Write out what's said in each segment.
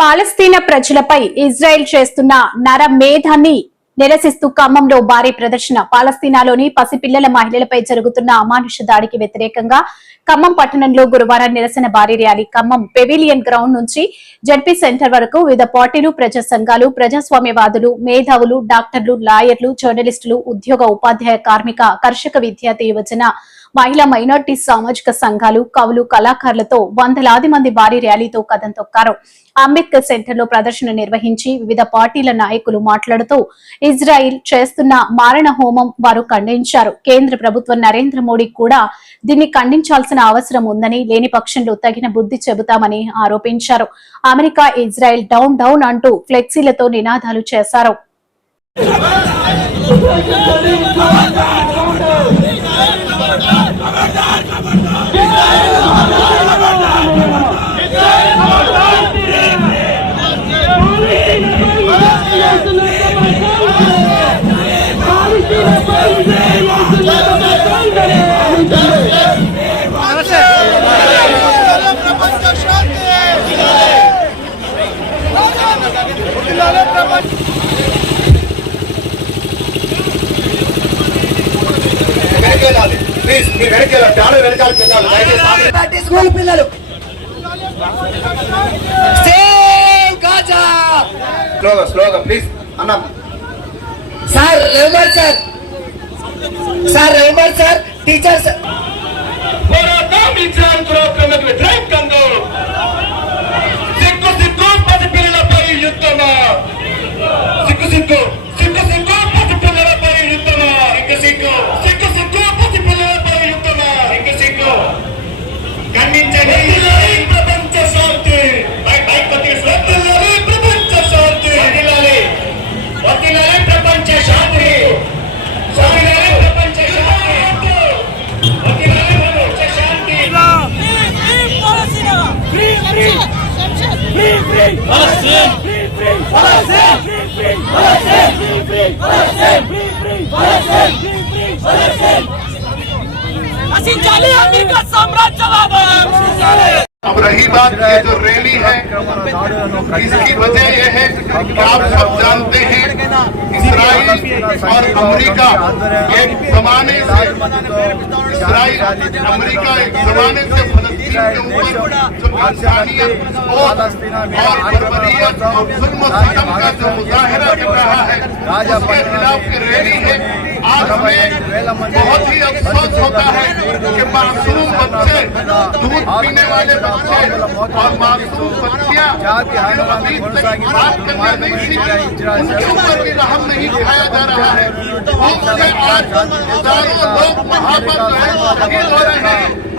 పాలస్తీనా ప్రజలపై ఇజ్రాయెల్ చేస్తున్న నరమేధాన్ని నిరసిస్తూ ఖమ్మంలో భారీ ప్రదర్శన. పాలస్తీనాలోని పసిపిల్లల మహిళలపై జరుగుతున్న అమానుష దాడికి వ్యతిరేకంగా ఖమ్మం పట్టణంలో గురువారం నిరసన భారీ ర్యాలీ. ఖమ్మం పెవిలియన్ గ్రౌండ్ నుంచి జడ్పీ సెంటర్ వరకు వివిధ పార్టీలు ప్రజా సంఘాలు ప్రజాస్వామ్యవాదులు మేధావులు డాక్టర్లు లాయర్లు జర్నలిస్టులు ఉద్యోగ ఉపాధ్యాయ కార్మిక కర్షక విద్యార్థి యువజన మహిళా మైనార్టీ సామాజిక సంఘాలు కవులు కళాకారులతో వందలాది మంది భారీ ర్యాలీతో కథం తొక్కారు. అంబేద్కర్ సెంటర్లో ప్రదర్శన నిర్వహించి వివిధ పార్టీల నాయకులు మాట్లాడుతూ ఇజ్రాయిల్ చేస్తున్న మారణ హోమం వారు ఖండించారు. కేంద్ర ప్రభుత్వం నరేంద్ర మోడీ కూడా దీన్ని ఖండించాల్సిన అవసరం ఉందని లేని పక్షంలో తగిన బుద్ధి చెబుతామని ఆరోపించారు. అమెరికా ఇజ్రాయెల్ డౌన్ డౌన్ అంటూ ఫ్లెక్సీలతో నినాదాలు చేశారు. స్కూల్ పిల్లలు స్లోగా స్లోగా ప్లీజ్ అన్న సార్ రెవర్ సార్ సార్ రెవర్ సార్ టీచర్స్ పోరాటం ఇజ్రాయెల్ దురాక్రమణకు వ్యతిరేకంగా Assim, já lhe amiga, sombra, tchau, اب رہی بات یہ جو ریلی ہے، اس کی وجہ یہ ہے کہ آپ سب جانتے ہیں، اسرائیل اور امریکہ ایک زمانے سے، اسرائیل امریکہ ایک زمانے سے فلسطین کے اوپر جو انسانیت اور اور بربریت اور ظلم و ستم کا جو مظاہرہ کر رہا ہے، اس کے خلاف کی ریلی ہے۔ آج ہمیں بہت ہی افسوس ہوتا ہے کہ معصوم بچے دودھ پینے والے بچے اور معصوم بچیاں جن مزید تک بات کرنا نہیں سیکھ ان کے اوپر بھی رحم نہیں دکھایا جا رہا ہے۔ ان سے آج ہزاروں لوگ محبت پر ہو رہے ہیں۔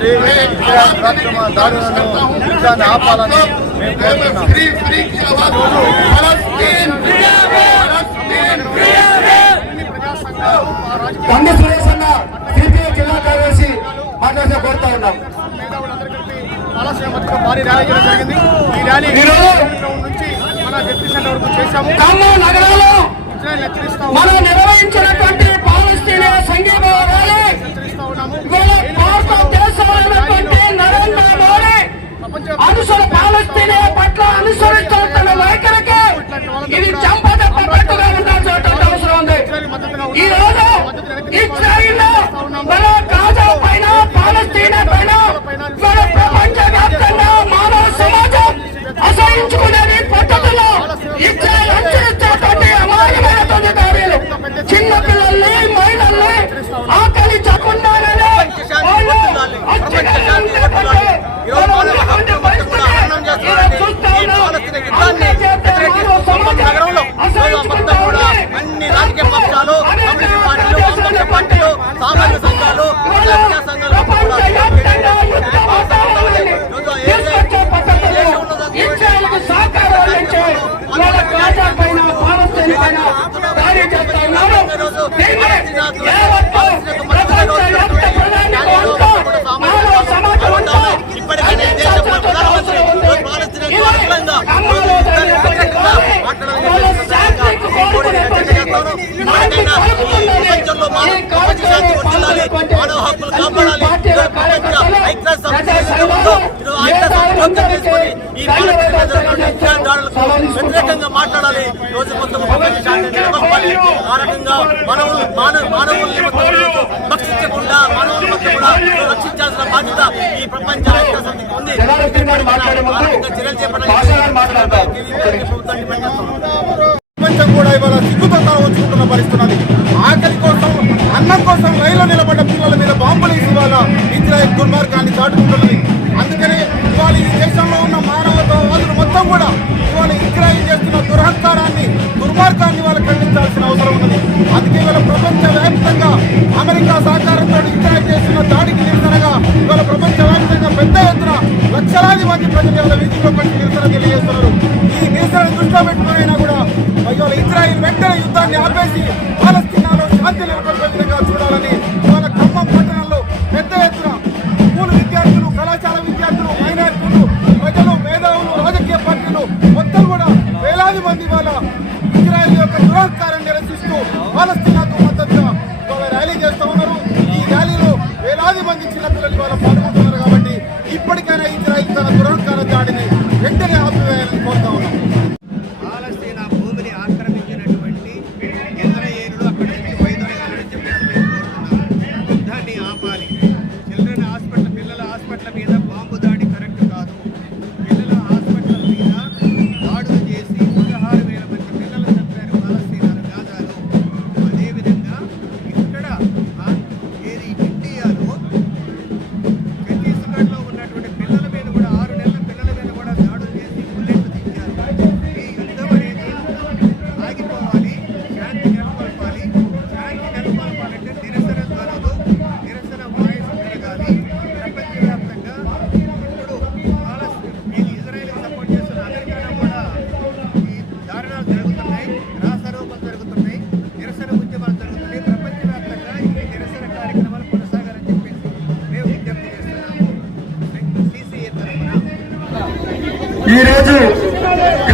చేస్తున్నటువంటి కార్యక్రమ దాడులను యుద్ధాన్ని ఆపాలని మేము జిల్లా భారీ వరకు మనం నిర్వహించినటువంటి పాలస్తీన సంఘీభావాలు భారీ చేస్తా ఉన్నారు దీన్ని యావత్తు అంతా, మానవ సమాజం అంతా పలుకుతున్నది. ఈ వ్యతిరేకంగా మాట్లాడాలి. రోజు మొత్తం ప్రపంచ శాంతి నిలబడాలి ఆ రకంగా మానవులు మానవ మానవుల్ని భక్షించకుండా మానవుల మొత్తం కూడా రక్షించాల్సిన బాధ్యత ఈ ప్రపంచ ఐక్య సమితికి ఉంది చర్యలు చేపట్టాలి ప్రపంచం కూడా ఇవాళ సిగ్గుతో తల ఉంచుకుంటున్న పరిస్థితున్నది. ఆకలి కోసం అన్నం కోసం రైలు నిలబడ్డ పిల్లల మీద బాంబులు ఇవాళ ఇజ్రాయెల్ దుర్మార్గాన్ని దాటుకుంటున్నది. అందుకనే ఇవాళ ఈ దేశంలో ఉన్న మానవతావాదులు మొత్తం కూడా అవసరం ఉన్నది. అందుకే ఇవాళ ప్రపంచ వ్యాప్తంగా అమెరికా సహకారంతో ఇజ్రాయిల్ చేస్తున్న దాడికి నిరసనగా ఇవాళ ప్రపంచ వ్యాప్తంగా పెద్ద ఎత్తున లక్షలాది మంది ప్రజలు ఇవాళ వీధుల్లో పట్టి నిరసన తెలియజేస్తున్నారు. ఈ నిరసన దృష్టిలో పెట్టుకునైనా కూడా ఇవాళ ఇజ్రాయిల్ వెంటనే యుద్ధాన్ని ఆపేసి పాలస్తీనాలో శాంతి నెలకొల్పే విధంగా చూడాలని ఇవాళ ఖమ్మం పట్టణంలో పెద్ద ఎత్తున స్కూల్ విద్యార్థులు కళాశాల విద్యార్థులు మైనార్టీలు ప్రజలు మేధావులు రాజకీయ పార్టీలు మొత్తం కూడా వేలాది మంది వాళ్ళ ఇజ్రాయెల్ యొక్క దురహంకారం నిరసిస్తూ పాలస్తీనాకు మద్దతుగా ర్యాలీ చేస్తూ ఉన్నారు. ఈ ర్యాలీలో వేలాది మంది చిన్నపిల్లలు వాళ్ళ పాల్గొన్నారు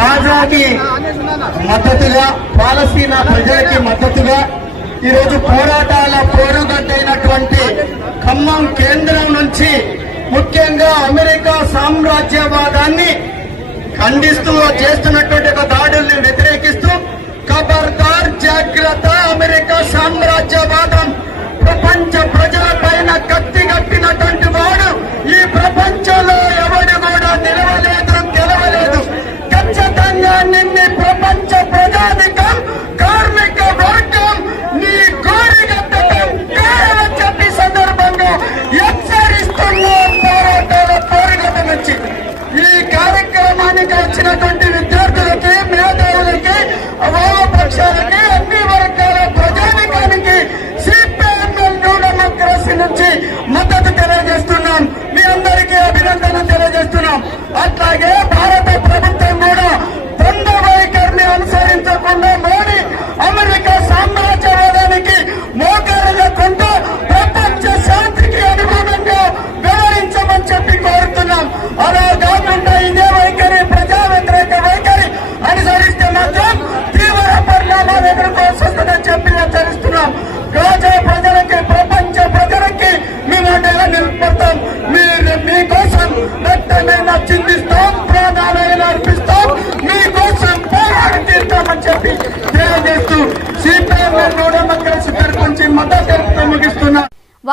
గాజాకి మద్దతుగా పాలస్తీనా ప్రజలకి మద్దతుగా ఈ రోజు పోరాటాల పోరుగడ్డైనటువంటి ఖమ్మం కేంద్రం నుంచి ముఖ్యంగా అమెరికా సామ్రాజ్యవాదాన్ని ఖండిస్తూ చేస్తున్నటువంటి ఒక దాడుల్ని వ్యతిరేకిస్తూ ఖబర్దార్ జాగ్రత్త అమెరికా సామ్రాజ్యవాదం ప్రపంచ ప్రజల పైన కత్తి కట్టినటువంటి వాడు ఈ ప్రపంచంలో ఎవడు కూడా నిలవలేదు. Anime